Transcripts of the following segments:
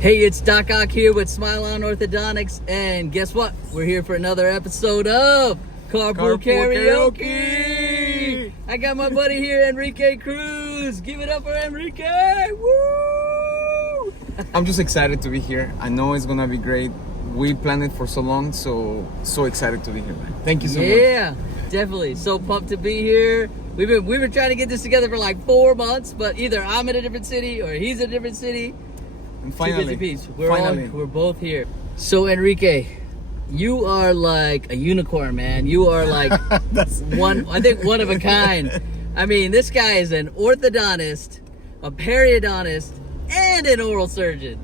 Hey, it's Doc Ock here with Smile On Orthodontics, and guess what? We're here for another episode of Carpool Karaoke. I got my buddy here, Enrique Cruz. Give it up for Enrique. Woo! I'm just excited to be here. I know it's gonna be great. We planned it for so long, so excited to be here, man. Thank you so much. Yeah, definitely. So pumped to be here. We've been trying to get this together for like 4 months, but either I'm in a different city or he's in a different city. And finally, we're both here. So Enrique, you are like a unicorn, man. You are like one of a kind. I mean, this guy is an orthodontist, a periodontist, and an oral surgeon.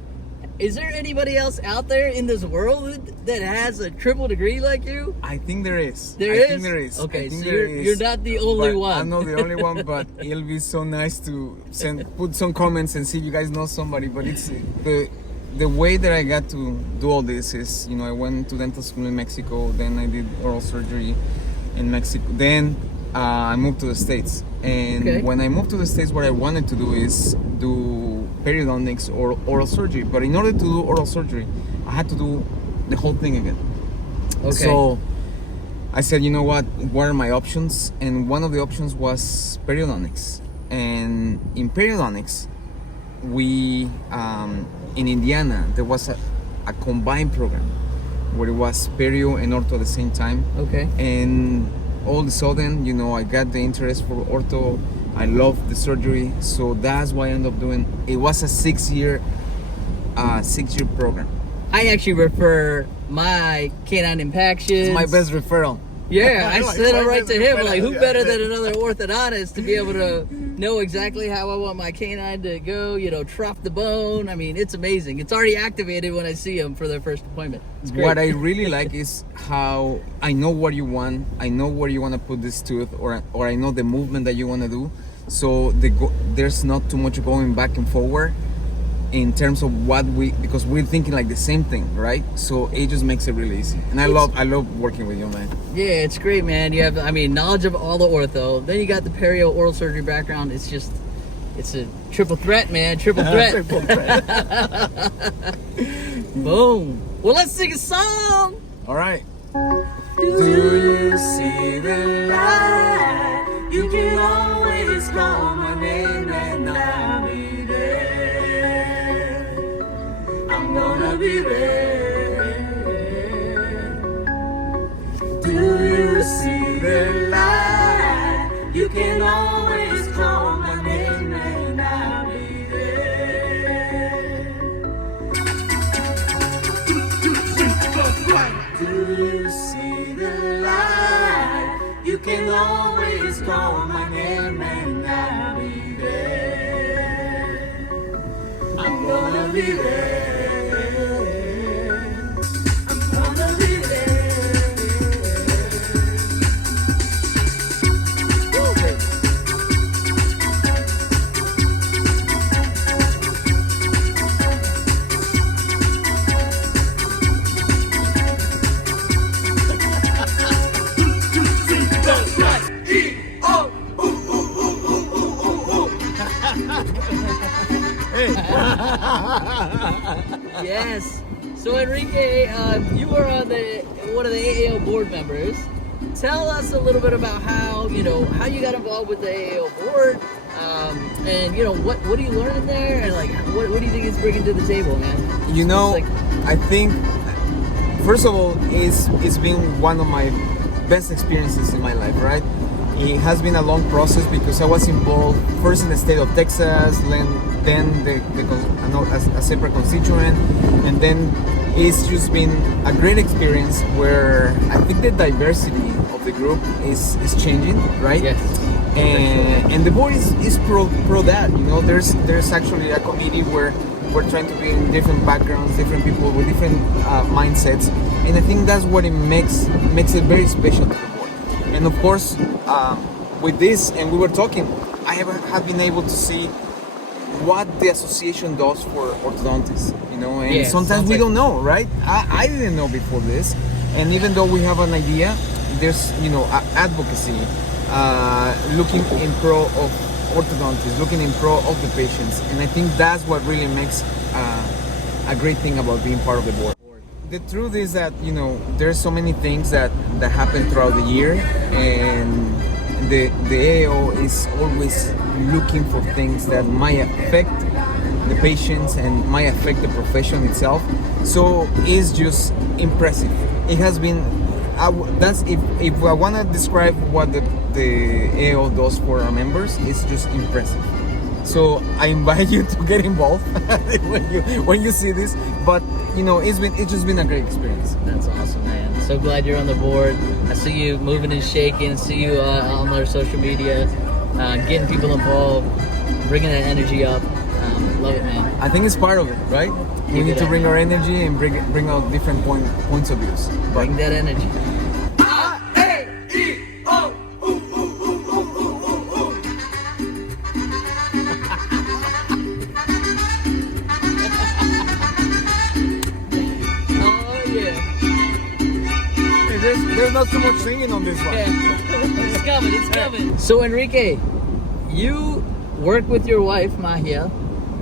Is there anybody else out there in this world that has a triple degree like you? I think there is. I think there is. Okay, so you're not the only one. I'm not the only one, but it'll be so nice to put some comments and see if you guys know somebody. But it's the way that I got to do all this is, I went to dental school in Mexico, then I did oral surgery in Mexico, then I moved to the States. And when I moved to the States, what I wanted to do is do periodontics or oral surgery. But in order to do oral surgery, I had to do the whole thing again. Okay. So I said, you know what are my options? And one of the options was periodontics. And in periodontics, we, in Indiana, there was a combined program where it was perio and ortho at the same time. Okay. And all of a sudden, I got the interest for ortho. I love the surgery, so that's why I ended up doing. It was a 6-year program. I actually refer my canine impactions. It's my best referral. Yeah, I sent it right to him. Like, who better than another orthodontist to be able to know exactly how I want my canine to go? Trough the bone. I mean, it's amazing. It's already activated when I see them for their first appointment. It's great. What I really like is how I know what you want. I know where you want to put this tooth, or I know the movement that you want to do. So there's not too much going back and forward in terms of because we're thinking like the same thing, right? So it just makes it really easy. And I love working with you, man. Yeah, it's great, man. You have, knowledge of all the ortho. Then you got the perio oral surgery background. It's a triple threat, man. Triple threat. Triple threat. Boom. Well, let's sing a song. All right. Do you see the light? You can always call my name and I'll be there. I'm gonna be there. Do you see the light? You can always call my name and I'll be there. Do you see the light? You can always call my name and I'll be there. I'm gonna be there. I'm gonna be there. Yes. So Enrique, you are on one of the AAO board members. Tell us a little bit about how you got involved with the AAO board, and what are you learning there, and like what do you think it's bringing to the table, man? I think first of all, it's been one of my best experiences in my life, right? It has been a long process because I was involved first in the state of Texas, then a separate constituent, and then it's just been a great experience where I think the diversity of the group is changing, right? Yes. And the board is pro that. There's actually a committee where we're trying to bring different backgrounds, different people with different mindsets, and I think that's what it makes it very special to the board. And of course, with this, and we were talking, I have been able to see what the association does for orthodontists, and sometimes we don't know, right? I didn't know before this, and even though we have an idea, there's advocacy, looking in pro of orthodontists, looking in pro of the patients, and I think that's what really makes a great thing about being part of the board. The truth is that there's so many things that happen throughout the year, and the AO is always looking for things that might affect the patients and might affect the profession itself. So it's just impressive. It has been. That's if I want to describe what the AO does for our members, it's just impressive. So I invite you to get involved when you see this. But it's just been a great experience. That's awesome, man. So glad you're on the board. I see you moving and shaking. See you on our social media, getting people involved, bringing that energy up. Love it, man. I think it's part of it, right? We need to bring our energy and bring out different points of views. Bring that energy. There's not too much singing on this one. Yeah. It's coming. So Enrique, you work with your wife, Mayo.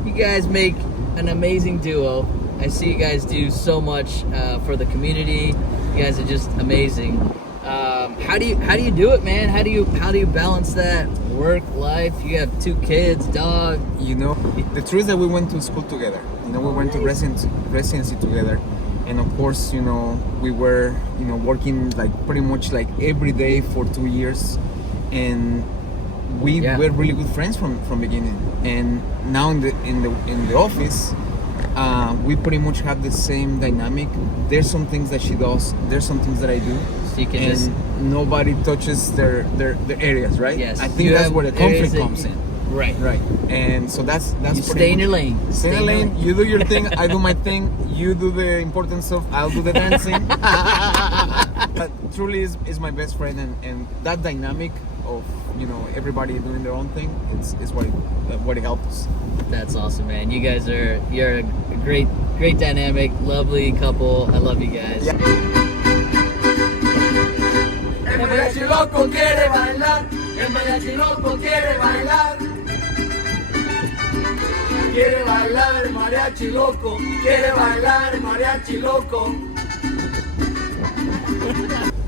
You guys make an amazing duo. I see you guys do so much for the community. You guys are just amazing. How do you do it, man? How do you balance that work life? You have 2 kids, dog. The truth is that we went to school together. We went to residency together. And of course, we were, working like pretty much like every day for 2 years, and we were really good friends from beginning. And now in the office, we pretty much have the same dynamic. There's some things that she does. There's some things that I do. So you can and nobody touches their areas, right? Yes. I think that's where the conflict comes in. Right. And so that's you stay in your lane. Stay in your lane. You do your thing. I do my thing. You do the important stuff. I'll do the dancing. But truly is my best friend, and that dynamic of everybody doing their own thing is what it helps us. That's awesome, man. You're a great dynamic, lovely couple. I love you guys. Yeah. El mariachi loco quiere bailar, el mariachi loco quiere bailar. Quiere bailar el mariachi loco, quiere bailar el mariachi loco.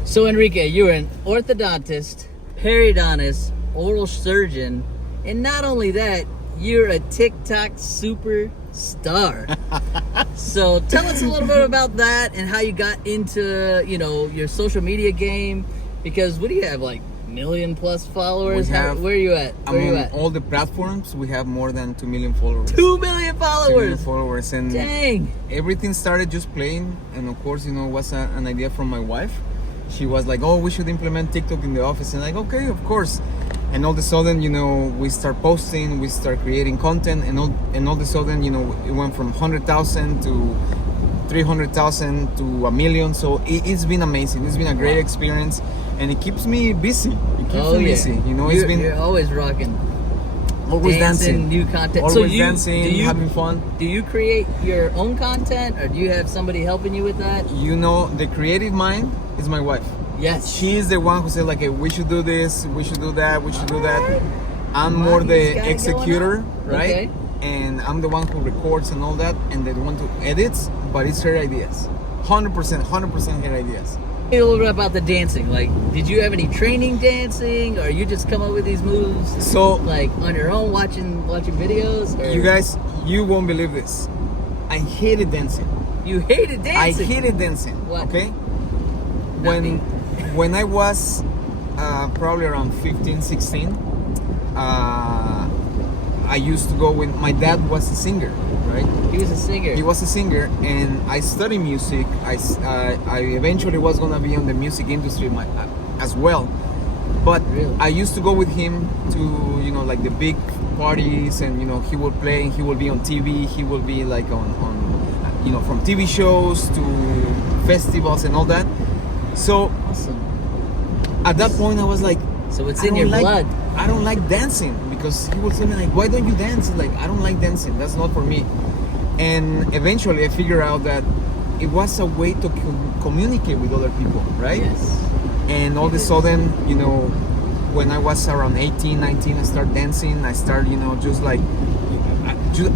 So Enrique, you're an orthodontist, periodontist, oral surgeon, and not only that, you're a TikTok superstar. So tell us a little bit about that and how you got into, your social media game. Because what do you have, like 1 million+ followers? Where are you at? On all the platforms, we have more than 2 million followers. 2 million followers. 2 million followers, and dang, everything started just playing. And of course, was an idea from my wife. She was like, "Oh, we should implement TikTok in the office." And like, okay, of course. And all of a sudden, we start posting, we start creating content, and all of a sudden, it went from 100,000 to 300,000 to 1 million. So it's been amazing. It's been a great experience, and it keeps me busy. It keeps me busy. You're always rocking. Always dancing. New content. Always dancing, having fun. Do you create your own content, or do you have somebody helping you with that? The creative mind is my wife. Yes. She is the one who said, like, hey, we should do this, we should do that, we should do that. I'm more the executor, right? Okay. And I'm the one who records and all that, and the one who edits, but it's her ideas. 100% her ideas. A little bit about the dancing. Like, did you have any training dancing, or you just come up with these moves? So, like on your own, watching videos? Or? You guys, you won't believe this. I hated dancing. You hated dancing? I hated dancing. What? Okay. When I was probably around 15, 16, I used to go with my dad was a singer, right? He was a singer. He was a singer, and I studied music. I eventually was gonna be in the music industry as well. But really? I used to go with him to like the big parties, and he would play. And he would be on TV. He would be like on from TV shows to festivals and all that. So awesome. At that point, I was like, so it's in your blood. I don't like dancing, because he would say me like, why don't you dance? Like, I don't like dancing. That's not for me. And eventually I figured out that it was a way to communicate with other people, right? Yes. And all of a sudden, when I was around 18, 19, I started dancing. I started, just like,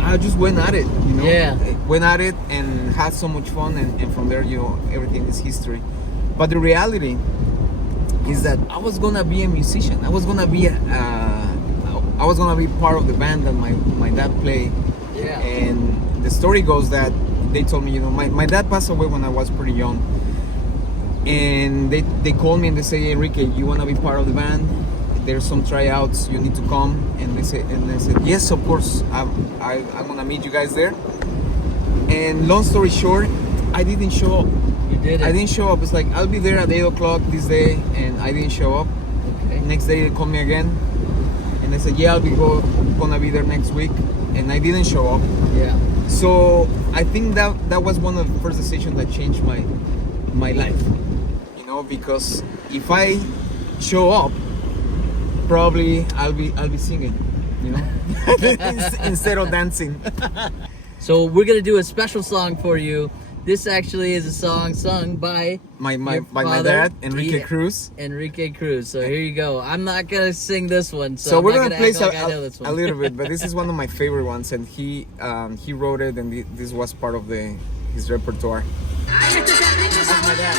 I just went at it, you know. Yeah. Went at it and had so much fun, and from there, you know, everything is history. But the reality is that I was gonna be a musician. I was gonna be part of the band that my dad played. Yeah. And the story goes that they told me, you know, my dad passed away when I was pretty young. And they called me and they say, hey, Enrique, you wanna be part of the band? There's some tryouts, you need to come. And they said, yes, of course, I'm gonna meet you guys there. And long story short, I didn't show up. You did it. I didn't show up. It's like, I'll be there at 8 o'clock this day, and I didn't show up. Okay. Next day they called me again, and they said, yeah, gonna be there next week, and I didn't show up. Yeah. So I think that was one of the first decisions that changed my life. You know, because if I show up, probably I'll be singing, you know, instead of dancing. So we're gonna do a special song for you. This actually is a song sung by my father, dad, Enrique yeah. Cruz. Enrique Cruz. So here you go. I'm not gonna sing this one, So I'm we're not gonna play act like I know this one. a little bit, but this is one of my favorite ones, and he wrote it, and this was part of his repertoire. That's my dad.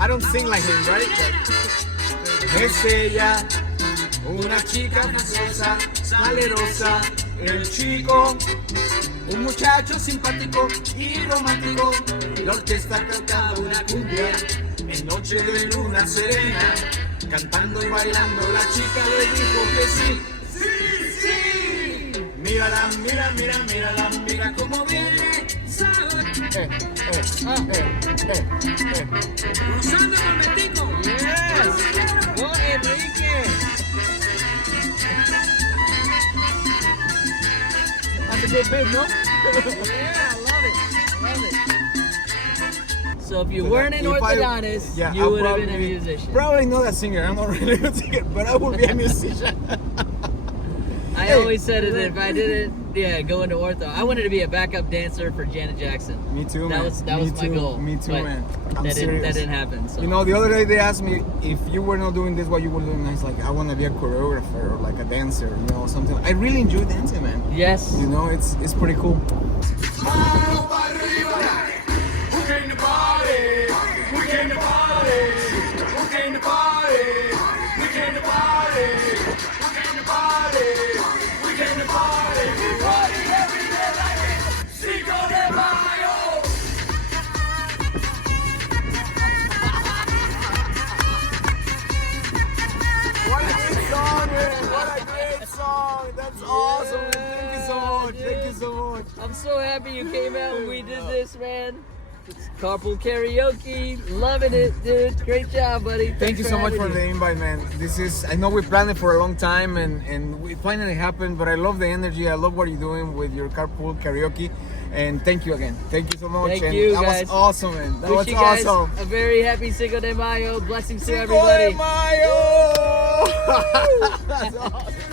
I don't sing like him, right? Es ella, una chica preciosa, valerosa, el chico, un muchacho simpático y romántico. La orquesta cantaba una cumbia en noche de luna serena, cantando y bailando la chica le dijo que sí. ¡Sí, sí! Mírala, mírala, mira cómo viene. Cruzando el momentico. Yes. Go Enrique. That's a good bit, no? Yeah, I love it. So if you weren't an If orthodontist, yeah, you I'll would have been a probably- musician. Probably not a singer. I'm not really a good singer, but I will be a musician. I Hey. always said it, if I didn't, go into ortho. I wanted to be a backup dancer for Janet Jackson. Me too, That man. was Me my too. goal. Me too, but man. I'm that serious. didn't happen. So. You know, the other day they asked me if you were not doing this, what you were doing. I was like, I want to be a choreographer or like a dancer, you know, something. I really enjoy dancing, man. Yes. You know, it's pretty cool. Mano para arriba, who came to party? We came to party. Who came to party? We came to party. Who came to party? We came to party. We party every day like it. Cinco de Mayo. What a great song, man. What a great song. That's awesome. Man. Thank you so much. Thank you so much. I'm so happy you came out and we did this, man. It's Carpool Karaoke. Loving it, dude. Great job, buddy. Thank you so much for the invite, man. I know we planned it for a long time and it finally happened, but I love the energy. I love what you're doing with your Carpool Karaoke. And thank you again. Thank you so much. Thank and you, that guys. was awesome, man. That Wish was you guys awesome. a very happy Cinco de Mayo. Blessings to Cinco everybody. de Mayo! That's awesome.